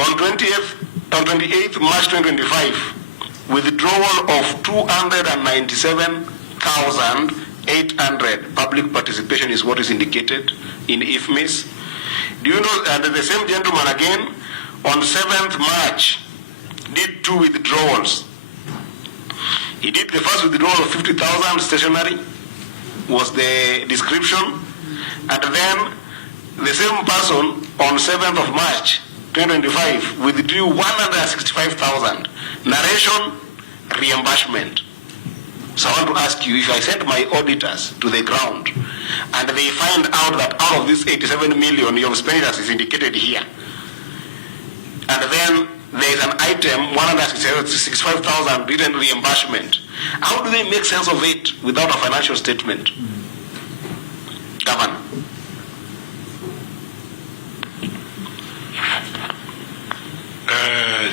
On 28th March 2025, withdrawal of 297,800 public participation is what is indicated in IFMIS. Do you know that the same gentleman again on 7th March did 2 withdrawals? He did the first withdrawal of 50,000 stationery, was the description, and then the same person on 7th of March 2025 withdrew 165,000. Narration, reimbursement. So I want to ask you, if I send my auditors to the ground and they find out that out of this 87 million you have spent as is indicated here, and then there is an item 165,000 written reimbursement, how do they make sense of it without a financial statement? Governor.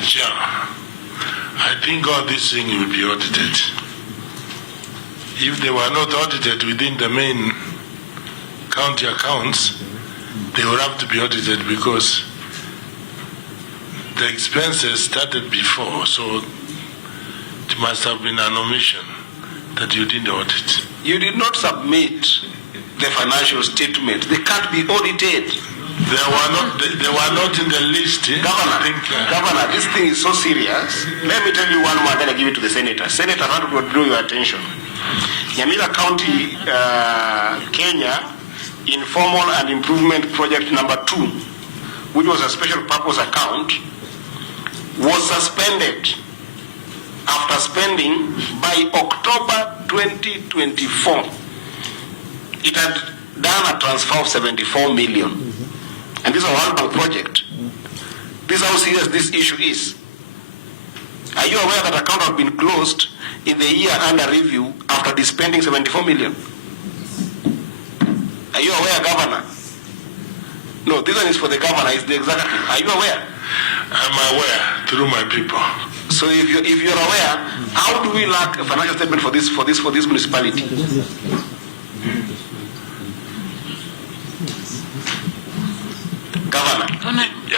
Chair, I think all these things will be audited. If they were not audited within the main county accounts, they will have to be audited because the expenses started before, so it must have been an omission that you didn't audit. You did not submit the financial statement. They can't be audited. They were not in the list. Governor, this thing is so serious. Let me tell you one more, then I give it to the senator. Senator, I want to draw your attention. Nyamira County, Kenya, Informal and Improvement Project number 2, which was a special purpose account, was suspended after spending by October 2024. It had done a transfer of 74 million. And this is a World Bank project. This is how serious this issue is. Are you aware that account has been closed in the year under review after spending 74 million? Are you aware, Governor? No, this one is for the Governor, it's the executive. Are you aware? I'm aware through my people. So if you're aware, how do we lack a financial statement for this municipality? Governor.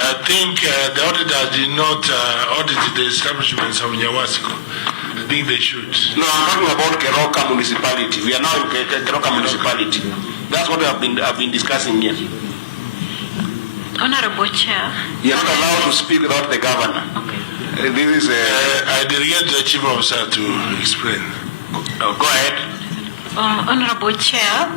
I think the auditor did not audit the establishments of Nyawasco. I think they should. No, I'm talking about Keroka municipality. We are now in Keroka municipality. That's what I've been discussing here. Honorable Chair. You're not allowed to speak without the Governor. Okay. This is I delegate the Chief Officer to explain. Go ahead. Honorable Chair,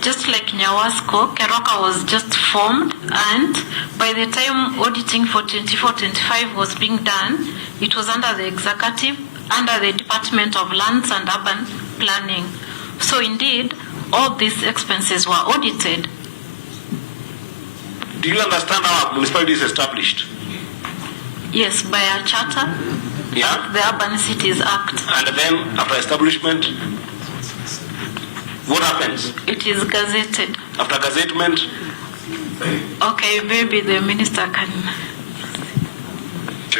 just like Nyawasco, Keroka was just formed, and by the time auditing for 24-25 was being done, it was under the executive, under the Department of Lands and Urban Planning. So indeed, all these expenses were audited. Do you understand how a municipality is established? Yes, by a charter, Yeah. the Urban Cities Act. And then after establishment, what happens? It is gazetted. After gazettement, Okay, maybe the minister can.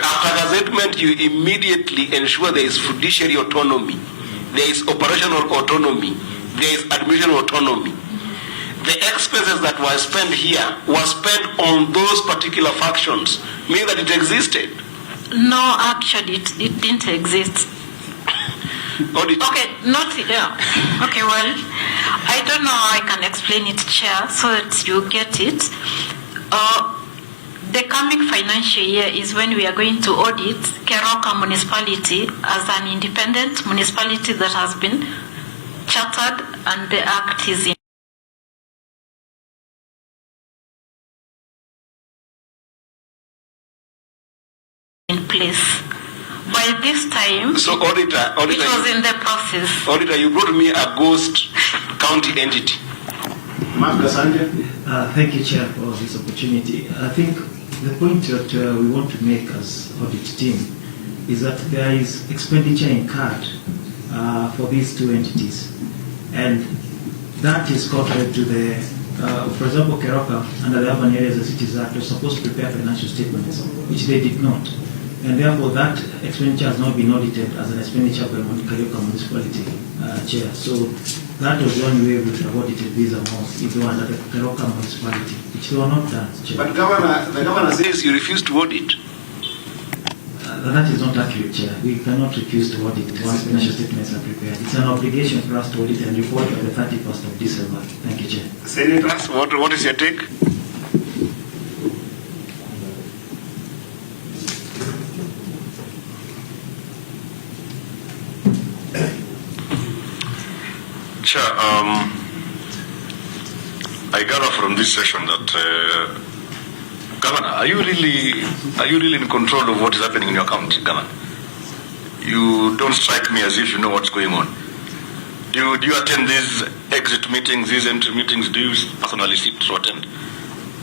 after gazettement, you immediately ensure there is fiduciary autonomy, there is operational autonomy, there is administrative autonomy. The expenses that were spent here were spent on those particular functions, meaning that it existed. No, actually, it didn't exist. Audit. Okay, not yeah. Okay, well, I don't know how I can explain it, Chair, so that you get it. The coming financial year is when we are going to audit Keroka municipality as an independent municipality that has been chartered and the act is in place. By this time, So auditor, it was in the process. Auditor, you brought me a ghost county entity. Thank you, Chair, for this opportunity. I think the point that we want to make as audit team is that there is expenditure incurred for these two entities, and that is contrary to the, for example, Keroka under the Urban Areas and Cities Act was supposed to prepare financial statements, which they did not. And therefore, that expenditure has not been audited as an expenditure by Karaoke Municipality, Chair. So that was one way we have audited these amounts if they were under the Karaoke Municipality, which they were not done, Chair. But the governor says you refuse to audit. That is not accurate, Chair. We cannot refuse to audit once financial statements are prepared. It's an obligation for us to audit and report by the 31st of December. Thank you, Chair. Senators, what is your take? Chair, I gather from this session that Governor, are you really in control of what is happening in your account, Governor? You don't strike me as if you know what's going on. Do you attend these exit meetings, these entry meetings? Do you personally sit to attend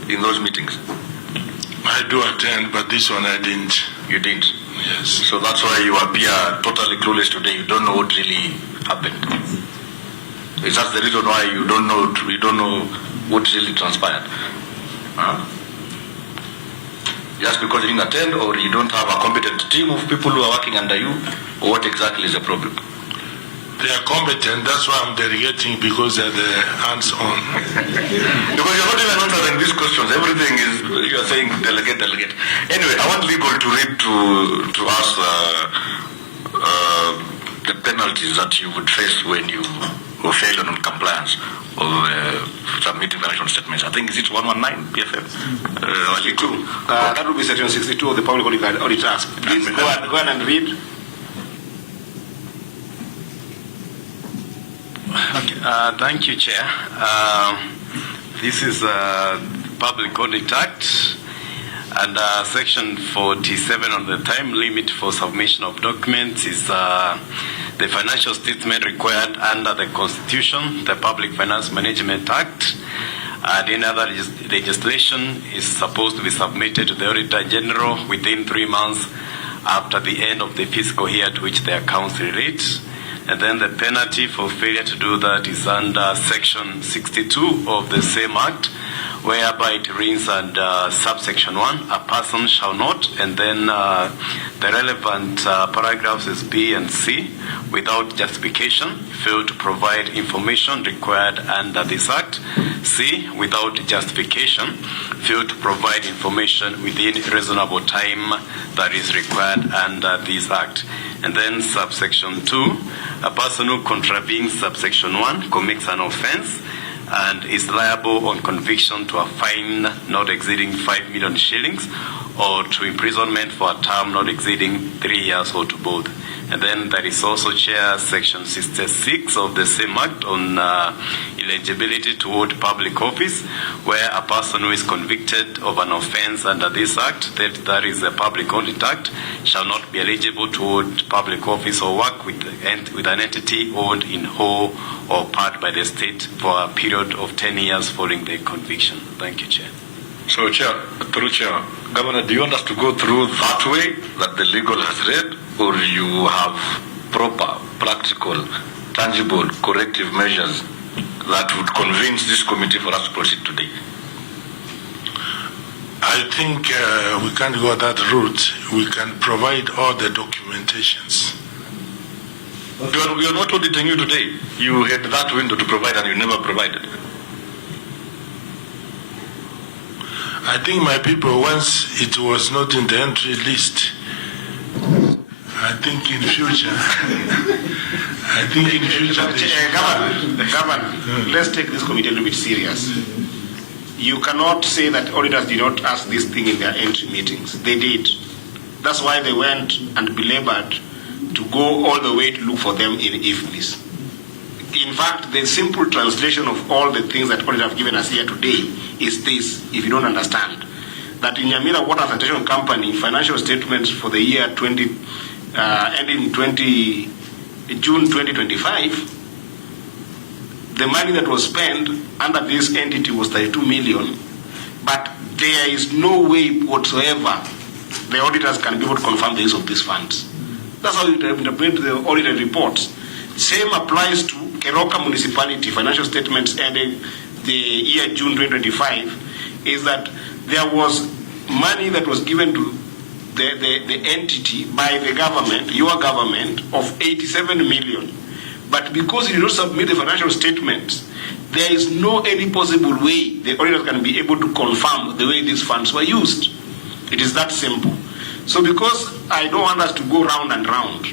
in those meetings? I do attend, but this one I didn't. You didn't? Yes. So that's why you appear totally clueless today. You don't know what really happened. Is that the reason why you don't know what really transpired? Huh? Just because you didn't attend, or you don't have a competent team of people who are working under you, or what exactly is the problem? They are competent, that's why I'm delegating, because they're the hands-on. Because you're not even answering these questions. Everything is, you're saying delegate. Anyway, I want legal to read to us the penalties that you would face when you fail on compliance of submitting financial statements. I think, is it 119 PFM? 62. That would be section 62 of the Public Audit Act. Please go ahead and read. Okay. Thank you, Chair. This is Public Audit Act, and Section 47 on the time limit for submission of documents is the financial statement required under the Constitution, the Public Finance Management Act, and any other legislation is supposed to be submitted to the Auditor General within 3 months after the end of the fiscal year to which the accounts relate. And then the penalty for failure to do that is under Section 62 of the same Act, whereby it reads under subsection 1, a person shall not, and then the relevant paragraphs is B and C, without justification, fail to provide information required under this Act. C, without justification, fail to provide information within reasonable time that is required under this Act. And then subsection 2, a person who contravenes subsection 1 commits an offense and is liable on conviction to a fine not exceeding 5 million shillings or to imprisonment for a term not exceeding 3 years or to both. And then there is also, Chair, Section 66 of the same Act on eligibility to hold public office, where a person who is convicted of an offense under this Act, that is the Public Audit Act, shall not be eligible to hold public office or work with an entity owned in whole or part by the state for a period of 10 years following the conviction. Thank you, Chair. So, Chair, through Chair, Governor, do you want us to go through that way that the legal has read, or you have proper, practical, tangible, corrective measures that would convince this committee for us to proceed today? I think we can't go that route. We can provide all the documentations. We are not auditing you today. You had that window to provide and you never provided. I think my people, once it was not in the entry list, I think in future, Governor, let's take this committee a little bit serious. You cannot say that auditors did not ask this thing in their entry meetings. They did. That's why they went and belabored to go all the way to look for them in IFMIS. In fact, the simple translation of all the things that auditors have given us here today is this, if you don't understand, that in Nyaribo Water Sanitation Company, financial statements for the year ending June 2025, the money that was spent under this entity was 32 million, but there is no way whatsoever the auditors can be able to confirm the use of these funds. That's how you interpret the audited reports. Same applies to Keroka Municipality financial statements ending the year June 2025, is that there was money that was given to the entity by the government, your government, of 87 million. But because you did not submit the financial statements, there is no any possible way the auditors can be able to confirm the way these funds were used. It is that simple. So because I don't want us to go round and round,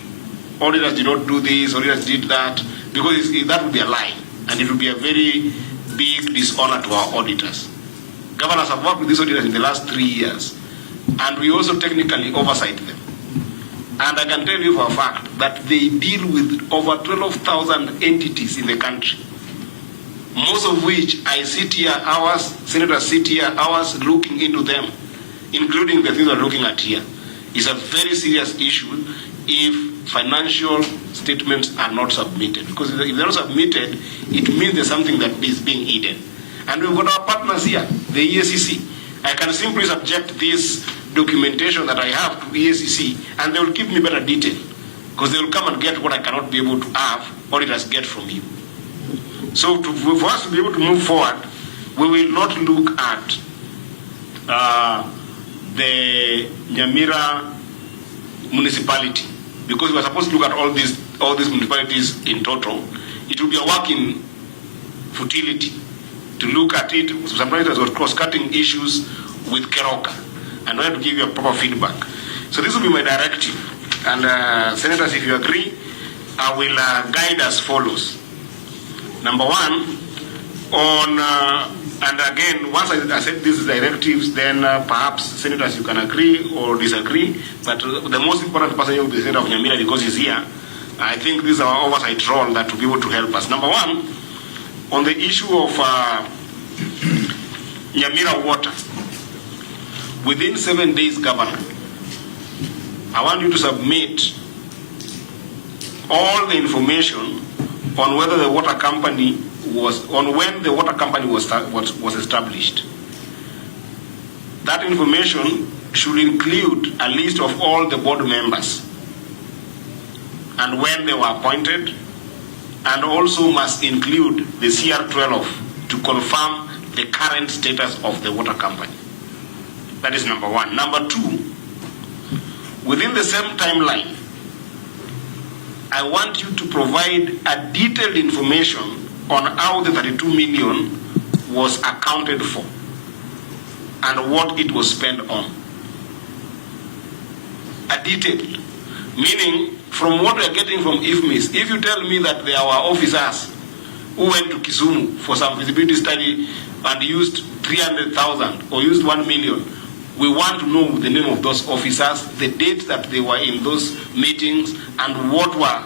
auditors did not do this, auditors did that, because that would be a lie, and it would be a very big dishonor to our auditors. Governors have worked with these auditors in the last 3 years, and we also technically oversight them. And I can tell you for a fact that they deal with over 12,000 entities in the country, most of which I sit here hours, senators sit here hours looking into them, including the things we're looking at here. It's a very serious issue if financial statements are not submitted. Because if they're not submitted, it means there's something that is being hidden. And we've got our partners here, the EACC. I can simply subject this documentation that I have to EACC, and they will give me better detail, because they will come and get what I cannot be able to have, auditors get from you. So for us to be able to move forward, we will not look at the Nyamira municipality, because we are supposed to look at all these municipalities in total. It will be a work in futility to look at it. Sometimes there's cross-cutting issues with Keroka, and I want to give you a proper feedback. So this will be my directive, and senators, if you agree, I will guide as follows. Number one, and again, once I set these directives, then perhaps senators you can agree or disagree, but the most important person will be the Senator of Nyamira, because he's here. I think this is our oversight role that will be able to help us. Number one, on the issue of Nyamira water, within 7 days, Governor, I want you to submit all the information on whether the water company when the water company was established. That information should include a list of all the board members and when they were appointed, and also must include the CR12 to confirm the current status of the water company. That is number one. Number two, within the same timeline, I want you to provide a detailed information on how the 32 million was accounted for and what it was spent on. A detailed, meaning from what we are getting from IFMIS, if you tell me that there were officers who went to Kisumu for some feasibility study and used 300,000 or used 1 million, we want to know the name of those officers, the dates that they were in those meetings, and what were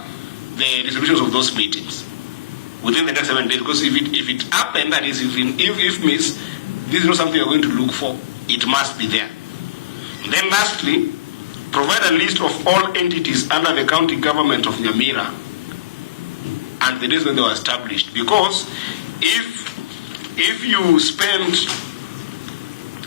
the resolutions of those meetings within the next 7 days. Because if it happened, that is, if IFMIS, this is not something you're going to look for, it must be there. And then lastly, provide a list of all entities under the county government of Nyamira and the days when they were established. Because if you spend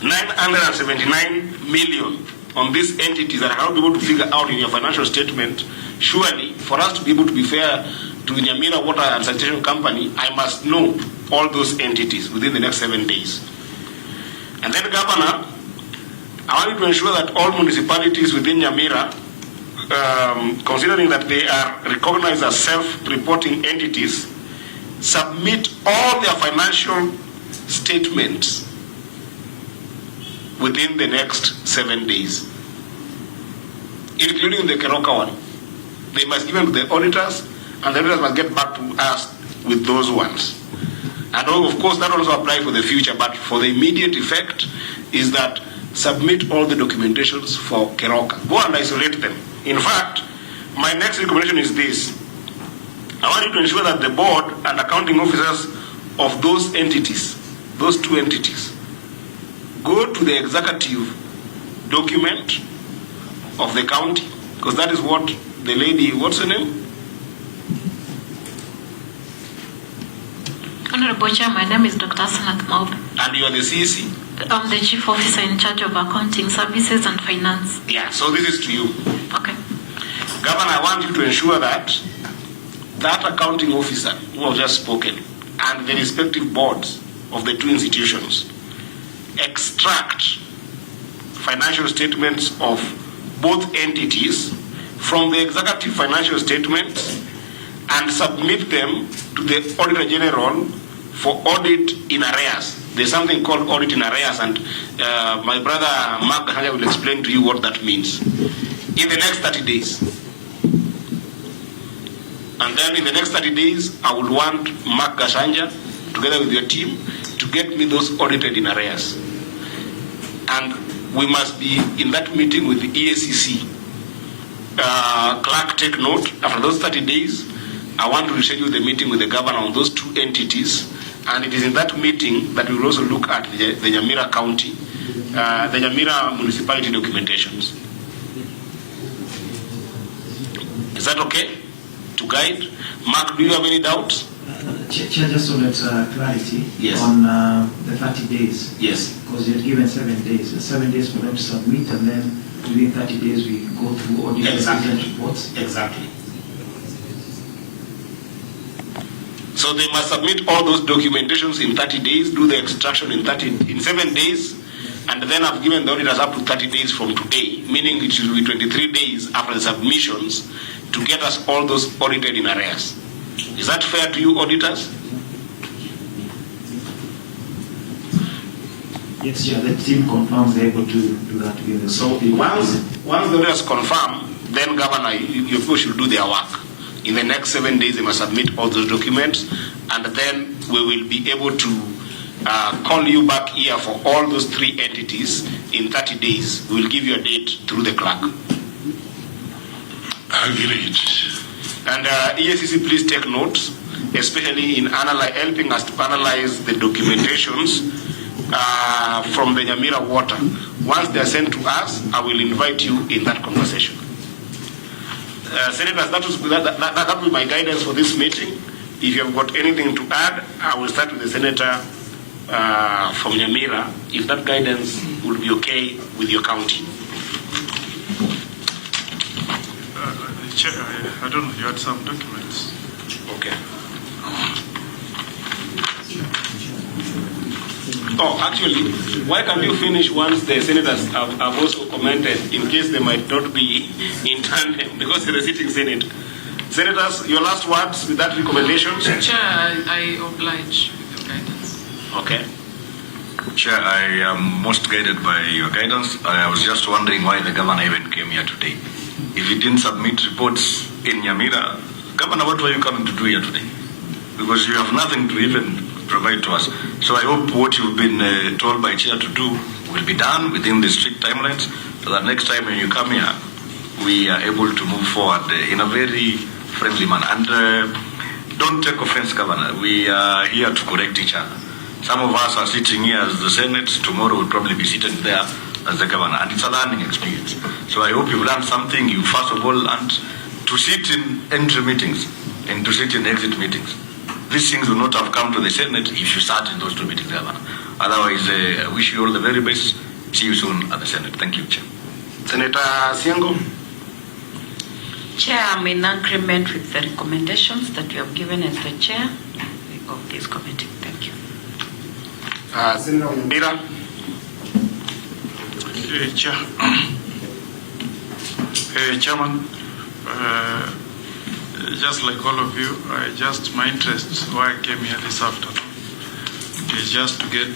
979 million on these entities that I cannot be able to figure out in your financial statement, surely for us to be able to be fair to Nyamira Water and Sanitation Company, I must know all those entities within the next 7 days. And then, Governor, I want you to ensure that all municipalities within Nyamira, considering that they are recognized as self-reporting entities, submit all their financial statements within the next 7 days, including the Keroka one. They must give them to the auditors, and the auditors must get back to us with those ones. And of course, that also applies for the future, but for the immediate effect is that submit all the documentations for Keroka. Go and isolate them. In fact, my next recommendation is this. I want you to ensure that the board and accounting officers of those entities, those two entities, go to the executive document of the county, because that is what the lady, what's her name? Honorable Chair, my name is Dr. Sanat Maub. And you are the CC? I'm the Chief Officer in charge of Accounting Services and Finance. Yeah, so this is to you. Okay. Governor, I want you to ensure that that accounting officer who have just spoken and the respective boards of the two institutions extract financial statements of both entities from the executive financial statements and submit them to the Auditor General for audit in arrears. There's something called audit in arrears, and my brother Mark Gahanja will explain to you what that means in the next 30 days. And then in the next 30 days, I will want Mark Gashanja, together with your team, to get me those audited in arrears. And we must be in that meeting with the EACC. Clerk, take note, after those 30 days, I want to reschedule the meeting with the governor on those two entities. And it is in that meeting that we will also look at the Nyamira County, the Nyamira municipality documentations. Is that okay to guide? Mark, do you have any doubts? Chair, just so that clarity on the 30 days. Yes. Because you're given 7 days. 7 days for them to submit, and then within 30 days we go through audit reports. Exactly. So they must submit all those documentations in 30 days, do the extraction in 7 days, and then I've given the auditors up to 30 days from today, meaning it should be 23 days after the submissions to get us all those audited in arrears. Is that fair to you, auditors? Yes, Chair, the team confirms they're able to do that. So once the auditors confirm, then Governor, your people should do their work. In the next 7 days, they must submit all those documents, and then we will be able to call you back here for all those 3 entities in 30 days. We will give you a date through the clerk. Agreed. And EACC, please take notes, especially in helping us to analyze the documentations from the Nyamira water. Once they are sent to us, I will invite you in that conversation. Senators, that will be my guidance for this meeting. If you have got anything to add, I will start with the senator from Nyamira, if that guidance would be okay with your county. Chair, I don't know, you had some documents. Okay. Oh, actually, why can't you finish once the senators have also commented, in case they might not be in tandem, because they're the sitting Senate. Senators, your last words with that recommendation? Chair, I oblige with your guidance. Okay. Chair, I am most guided by your guidance. I was just wondering why the governor even came here today. If he didn't submit reports in Nyamira, Governor, what were you coming to do here today? Because you have nothing to even provide to us. So I hope what you've been told by Chair to do will be done within the strict timelines, so that next time when you come here, we are able to move forward in a very friendly manner. And don't take offense, Governor. We are here to correct each other. Some of us are sitting here as the Senate. Tomorrow we'll probably be sitting there as the Governor. And it's a learning experience. So I hope you've learned something. You first of all learned to sit in entry meetings and to sit in exit meetings. These things will not have come to the Senate if you sat in those 2 meetings, Governor. Otherwise, I wish you all the very best. See you soon at the Senate. Thank you, Chair. Senator Siango. Chair, I'm in agreement with the recommendations that you have given as the chair of this committee. Thank you. Senator Nyamira. Chair. Chairman, just like all of you, my interest why I came here this afternoon is just to get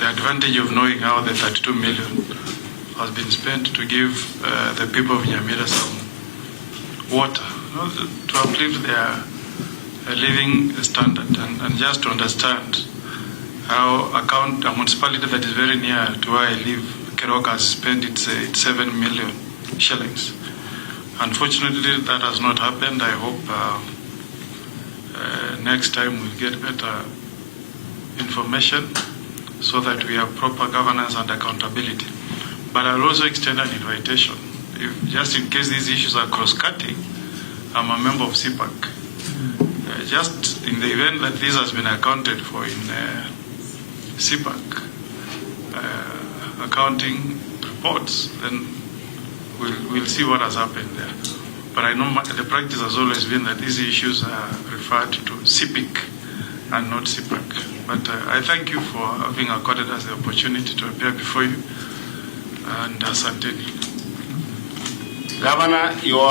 the advantage of knowing how the 32 million has been spent to give the people of Nyamira some water, to uplift their living standard, and just to understand how a municipality that is very near to where I live, Keroka, has spent its 7 million shillings. Unfortunately, that has not happened. I hope next time we'll get better information so that we have proper governance and accountability. But I'll also extend an invitation. Just in case these issues are cross-cutting, I'm a member of CPAC. Just in the event that this has been accounted for in CPAC accounting reports, then we'll see what has happened there. But I know the practice has always been that these issues are referred to CPIC and not CPAC. But I thank you for having accorded us the opportunity to appear before you, and asanteni. Governor, your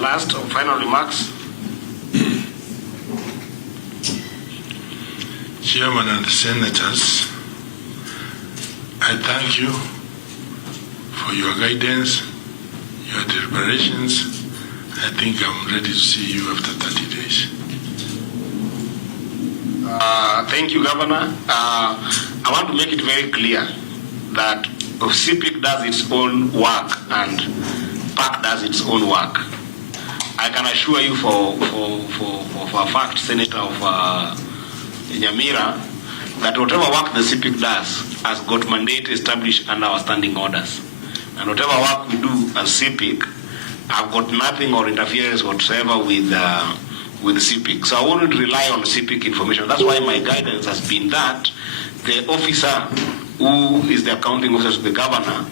last or final remarks? Chairman and Senators, I thank you for your guidance, your deliberations. I think I'm ready to see you after 30 days. Thank you, Governor. I want to make it very clear that CPIC does its own work and PAC does its own work. I can assure you for a fact, Senator of Nyamira, that whatever work the CPIC does has got mandate established under our standing orders. And whatever work we do as CPIC, I've got nothing or interference whatsoever with CPIC. So I wouldn't rely on CPIC information. That's why my guidance has been that the officer who is the accounting officer to the governor,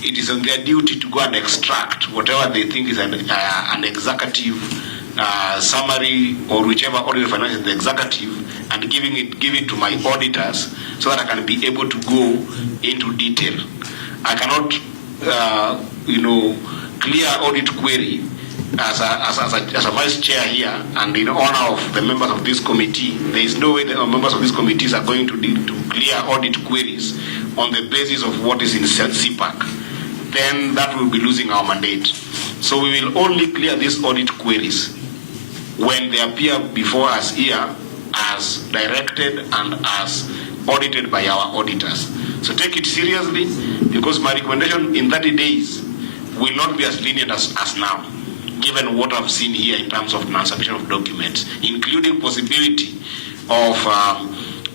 it is on their duty to go and extract whatever they think is an executive summary or whichever audit of finance is the executive, and give it to my auditors so that I can be able to go into detail. I cannot, clear audit query as a vice chair here and in honor of the members of this committee. There is no way the members of these committees are going to clear audit queries on the basis of what is in CPAC. Then that will be losing our mandate. So we will only clear these audit queries when they appear before us here as directed and as audited by our auditors. So take it seriously, because my recommendation in 30 days will not be as lenient as now, given what I've seen here in terms of non-submission of documents, including possibility of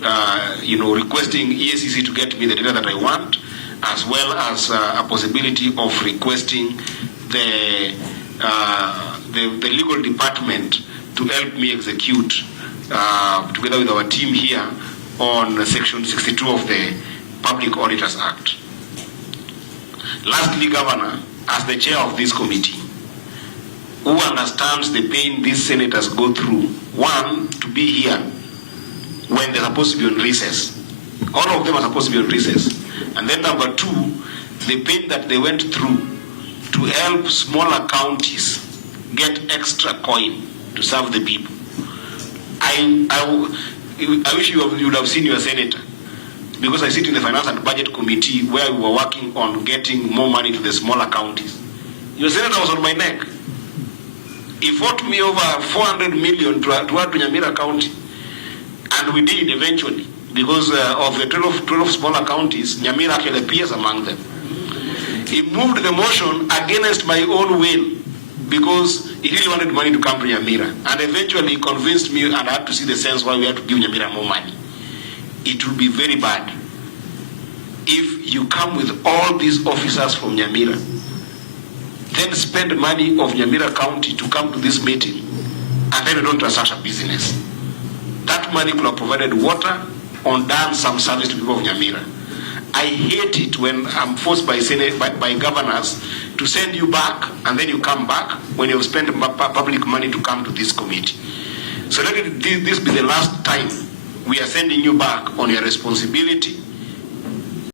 requesting EACC to get me the data that I want, as well as a possibility of requesting the legal department to help me execute, together with our team here, on Section 62 of the Public Auditors Act. Lastly, Governor, as the chair of this committee, who understands the pain these senators go through, one, to be here when they're supposed to be on recess. All of them are supposed to be on recess. And then number two, the pain that they went through to help smaller counties get extra coin to serve the people. I wish you would have seen your senator, because I sit in the Finance and Budget Committee where we were working on getting more money to the smaller counties. Your senator was on my neck. He fought me over 400 million to add to Nyamira County. And we did eventually, because of the 12 smaller counties, Nyamira actually appears among them. He moved the motion against my own will, because he really wanted money to come to Nyamira. And eventually he convinced me, and I had to see the sense why we had to give Nyamira more money. It will be very bad if you come with all these officers from Nyamira, then spend money of Nyamira County to come to this meeting, and then you don't transact a business. That money could have provided water or done some service to people of Nyamira. I hate it when I'm forced by governors to send you back, and then you come back when you've spent public money to come to this committee. So let this be the last time we are sending you back on your responsibility